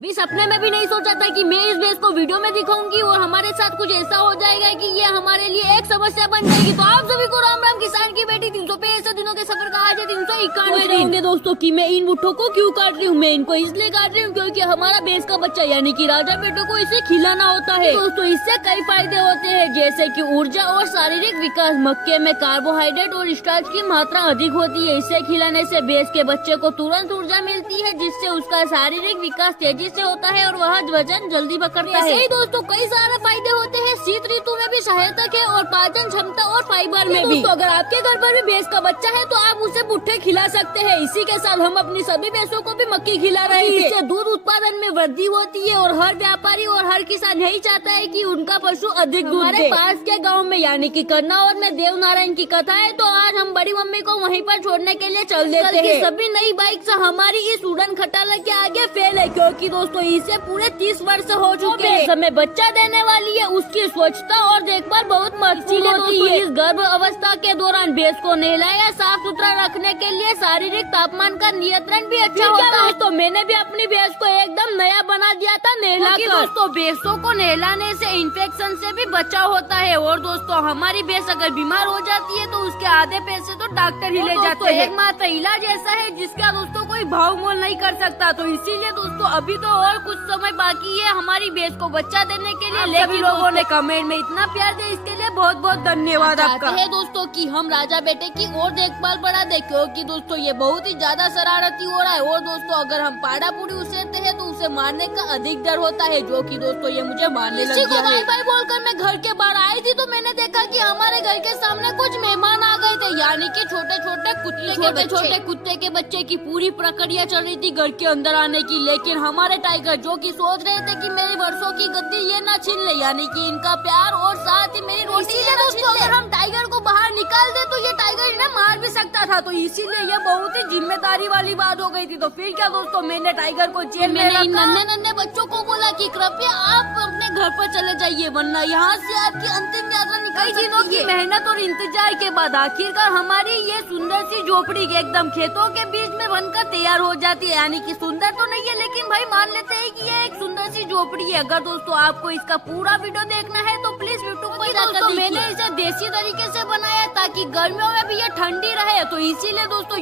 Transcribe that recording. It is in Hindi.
भी सपने में भी नहीं सोचा था कि मैं इस बेस को वीडियो में दिखाऊंगी और हमारे साथ कुछ ऐसा हो जाएगा कि ये हमारे लिए एक समस्या बन जाएगी। तो आप सभी को राम राम। किसान की बेटी 300 पे ऐसे दिनों के सफर का आज है 391 दिन। दोस्तों कि मैं इन बुट्ठों को क्यों काट रही हूँ, मैं इनको इसलिए काट रही हूँ क्योंकि हमारा बेस का बच्चा यानी कि राजा बेटों को इसे खिलाना होता है। दोस्तों इससे कई फायदे होते हैं जैसे कि ऊर्जा और शारीरिक विकास। मक्के में कार्बोहाइड्रेट और स्टार्च की मात्रा अधिक होती है। इसे खिलाने से बेस के बच्चे को तुरंत ऊर्जा मिलती है जिससे उसका शारीरिक विकास तेजी से होता है और वह वजन जल्दी पकड़ता है। सही दोस्तों कई सारे फायदे होते हैं। शीत ऋतु में भी सहायक है और पाचन क्षमता और फाइबर में भी। दोस्तों अगर आपके घर पर भी भैंस का बच्चा है तो आप उसे बुट्ठे खिला सकते हैं। इसी के साथ हम अपनी सभी भैंसों को भी मक्की खिला रहे हैं। इससे दूध उत्पादन में वृद्धि होती है और हर व्यापारी और हर किसान यही चाहता है कि उनका पशु अधिक दूध दे। हमारे पास के गाँव में यानी कि करनाौर में देव नारायण की कथा है तो आज हम बड़ी मम्मी को वहीं पर छोड़ने के लिए चल देते हैं। सभी नई बाइक से हमारी इस उड़न खटाला के आगे फेल है क्योंकि दोस्तों इसे पूरे 30 वर्ष हो चुके हैं। समय बच्चा देने वाली है उसकी स्वच्छता और देखभाल बहुत महत्वपूर्ण होती है। इस गर्भ अवस्था के दौरान भैंस को नहलाया साफ सुथरा रखने के लिए शारीरिक तापमान का नियंत्रण भी अच्छा होता है। तो मैंने भी अपनी भैंस को एकदम नया बना दिया था नहला कर। दोस्तों भैंसों को नहलाने से इन्फेक्शन से भी बचाव होता है और दोस्तों हमारी भैंस अगर बीमार हो जाती है तो उसके आधे पैसे तो डॉक्टर ही ले जाते हैं। एकमात्र इलाज ऐसा है जिसका दोस्तों कोई भाव मोल नहीं कर सकता। तो इसीलिए दोस्तों अभी तो और कुछ समय बाकी है हमारी भैंस को बच्चा देने के लिए। लेकिन लोगों ने कमेंट में इतना प्यार दिया इसके लिए बहुत बहुत धन्यवाद आपका। है दोस्तों कि हम राजा बेटे की और देखभाल बढ़ा दे क्योंकि दोस्तों ये बहुत ही ज्यादा शरारती हो रहा है। और दोस्तों अगर हम पाड़ा पूरी उसेरते हैं तो उसे मारने का अधिक डर होता है जो कि दोस्तों ये मुझे मारने लग गया है। बाय बोलकर मैं घर के बाहर आई थी तो मैंने देखा कि हमारे घर के सामने कुछ मेहमान आ गए थे यानी कि छोटे छोटे कुत्ते के बच्चे की पूरी प्रक्रिया चल रही थी घर के अंदर आने की। लेकिन हमारे टाइगर जो कि सोच रहे थे कि मेरी वर्षों की गद्दी ये ना छीन ले यानी कि इनका प्यार और साथ ही मेरी रोटी दोस्तों अगर हम टाइगर को बाहर निकाल दे तो ये टाइगर इन्हें मार भी सकता था। तो इसीलिए ये बहुत ही जिम्मेदारी वाली बात हो गई थी। तो फिर क्या दोस्तों मैंने टाइगर को जेल में रखा। नन्हे बच्चों को बोला कि कृपया आप अपने घर पर चले जाइए वरना यहाँ से आपकी अंतिम यात्रा कई दिनों की मेहनत और इंतजार के बाद आखिरकार हमारी ये सुंदर सी झोपड़ी एकदम खेतों के बीच में बनकर तैयार हो जाती है। यानी कि सुंदर तो नहीं है लेकिन भाई मान लेते हैं कि ये एक सुंदर सी झोपड़ी है। अगर दोस्तों आपको इसका पूरा वीडियो देखना है तो प्लीज यूट्यूब पर जाकर देखिए। मैंने इसे देसी तरीके से बनाया ताकि गर्मियों में भी ये ठंडी रहे। तो इसीलिए दोस्तों